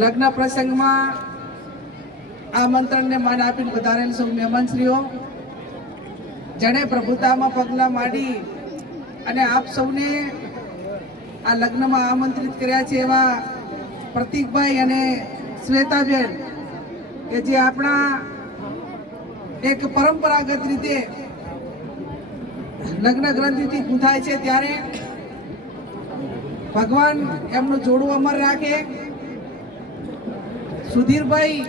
લગ્ન પ્રસંગમાં આમંત્રણને માન આપીને વધારેલ સૌ મહેમાનશ્રીઓ, જેણે પ્રભુતામાં પગલાં માંડી અને આપ સૌને આ લગ્નમાં આમંત્રિત કર્યા છે એવા પ્રતિકભાઈ અને શ્વેતાબેન કે જે આપણા એક પરંપરાગત રીતે લગ્ન ગ્રંથિથી ગુંથાય છે ત્યારે ભગવાન એમનું જોડું અમર રાખે. સુધીરભાઈ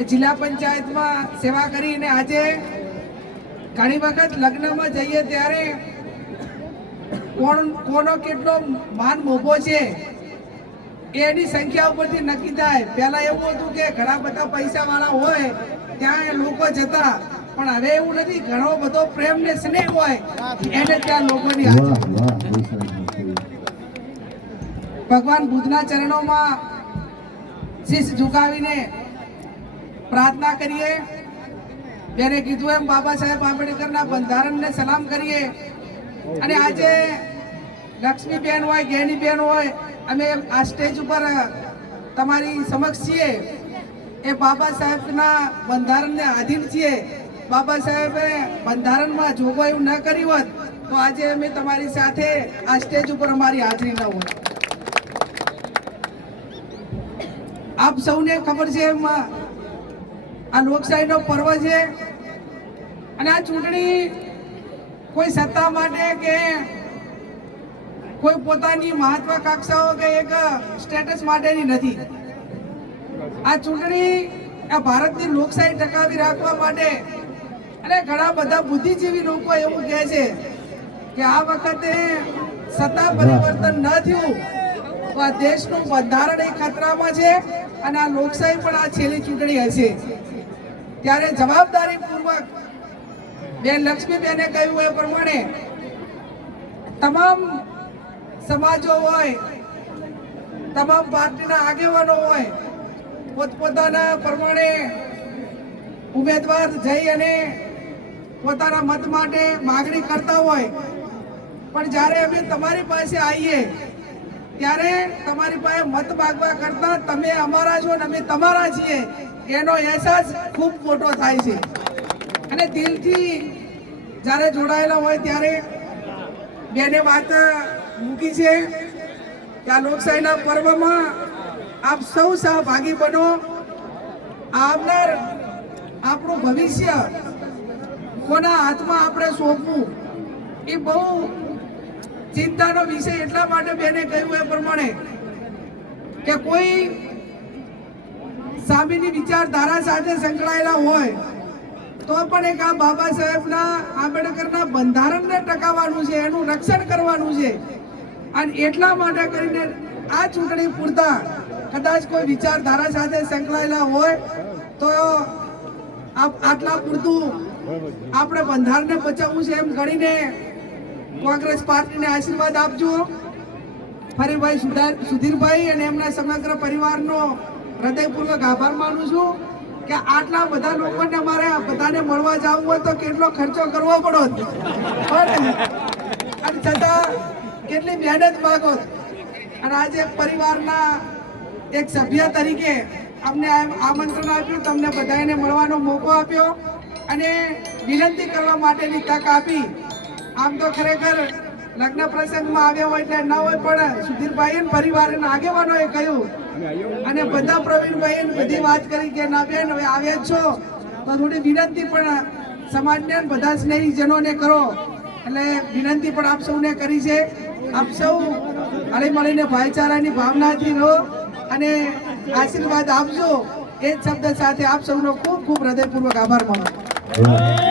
એ જિલ્લા પંચાયતમાં સેવા કરીને આજે ઘણી વખત લગ્નમાં જઈએ ત્યારે કોણ કોનો કેટલો માન મોભો છે એની સંખ્યા ઉપરથી નક્કી થાય. પહેલા એવું હતું કે ઘણા બધા પૈસાવાળા હોય ત્યાં લોકો જતા. પણ હવે એવું નથી. ઘણો બધો પ્રેમ ને સ્નેહ હોય એને ત્યાં લોકોની. ભગવાન બુદ્ધના ચરણોમાં શીશ ઝુકાવીને પ્રાર્થના કરીએ. જેને કીધું એમ બાબા સાહેબ આંબેડકરના બંધારણને સલામ કરીએ. અને આજે લક્ષ્મીબેન હોય, ગેનીબેન હોય, અમે આ સ્ટેજ ઉપર તમારી સમક્ષ છીએ. એ બાબા સાહેબના બંધારણને આધીન છીએ. બાબા સાહેબે બંધારણમાં જોગવાઈ ન કરી હોત, તો આજે અમે તમારી સાથે આ સ્ટેજ ઉપર અમારી હાજરી ન હોત. આપ સૌને ખબર છે એમ, આ લોકશાહીનો પર્વ છે. અને આ ચૂંટણી કોઈ સત્તા માટે કે કોઈ પોતાની મહત્વાકાંક્ષાઓ કે એક સ્ટેટસ માટેની નથી. આ ચૂંટણી આ ભારતની લોકશાહી ટકાવી રાખવા માટે અને ઘણા બધા બુદ્ધિજીવી લોકો એવું કહે છે કે આ વખતે સત્તા પરિવર્તન ન થયું આ દેશનું બંધારણ એ ખતરામાં છે અને આ લોકશાહી પણ આ છેલ્લી ચૂંટણી હશે. ત્યારે જવાબદારી પૂર્વક બેન લક્ષ્મીબેને કહ્યું એ પ્રમાણે તમામ સમાજો હોય, તમામ પાર્ટીના આગેવાનો હોય, પોતપોતાના પ્રમાણે ઉમેદવાર જઈ અને પોતાના મત માટે માગણી કરતા હોય. પણ જ્યારે અમે તમારી પાસે આવીએ ત્યારે તમારી પાસે મત માગવા કરતા તમે અમારા છો ને અમે તમારા છીએ. એનો અહેસાસ ખૂબ મોટો થાય છે. અને દિલથી જ્યારે જોડાયેલા હોય ત્યારે બેને વાત મૂકી છે કે આ લોકશાહીના પર્વમાં આપ સૌ સહભાગી બનો. આવનાર આપણું ભવિષ્ય કોના હાથમાં આપણે સોંપવું એ બહુ ચિંતાનો વિષય એટલા માટે બેને કહ્યું એ પ્રમાણે કે કોઈ સામેની વિચારધારા સાથે સંકળાયેલા હોય, તો પણ એક આ બાબા સાહેબના, આંબેડકરના બંધારણને ટકાવવાનું છે, એનું રક્ષણ કરવાનું છે. અને એટલા માટે કરીને આ ચૂંટણી પૂરતા કદાચ કોઈ વિચારધારા સાથે સંકળાયેલા હોય, તો આટલા પૂરતું આપણે બંધારણને બચાવવું છે એમ ગણીને કોંગ્રેસ પાર્ટીને આશીર્વાદ આપજો. ફરીભાઈ સુધાર, સુધીરભાઈ અને એમના સમગ્ર પરિવારનો હૃદયપૂર્વક આભાર માનું છું કે આટલા બધા લોકોને અમારે બધાને મળવા જવું હોય તો કેટલો ખર્ચો કરવો પડો? પણ અને છતાં કેટલી મહેનત માગો. અને આજે પરિવારના એક સભ્ય તરીકે અમને આમંત્રણ આપ્યું તમને બધાને મળવાનો મોકો આપ્યો અને વિનંતી કરવા માટેની તક આપી. આમ તો ખરેખર લગ્ન પ્રસંગમાં આવ્યા હોય એટલે ન હોય, પણ સુધીરભાઈ પરિવારના આગેવાનોએ કહ્યું. અને બધા પ્રવીણભાઈ બધી વાત કરી કે, ના બેન, હવે આવ્યા છો. તો થોડી વિનંતી પણ સમાજને બધા સ્નેહીજનોને કરો. એટલે વિનંતી પણ આપ સૌને કરી છે. આપ સૌ હળી મળીને ભાઈચારાની ભાવનાથી રહો અને આશીર્વાદ આપજો. એ જ શબ્દ સાથે આપ સૌનો ખૂબ ખૂબ હૃદયપૂર્વક આભાર માનું.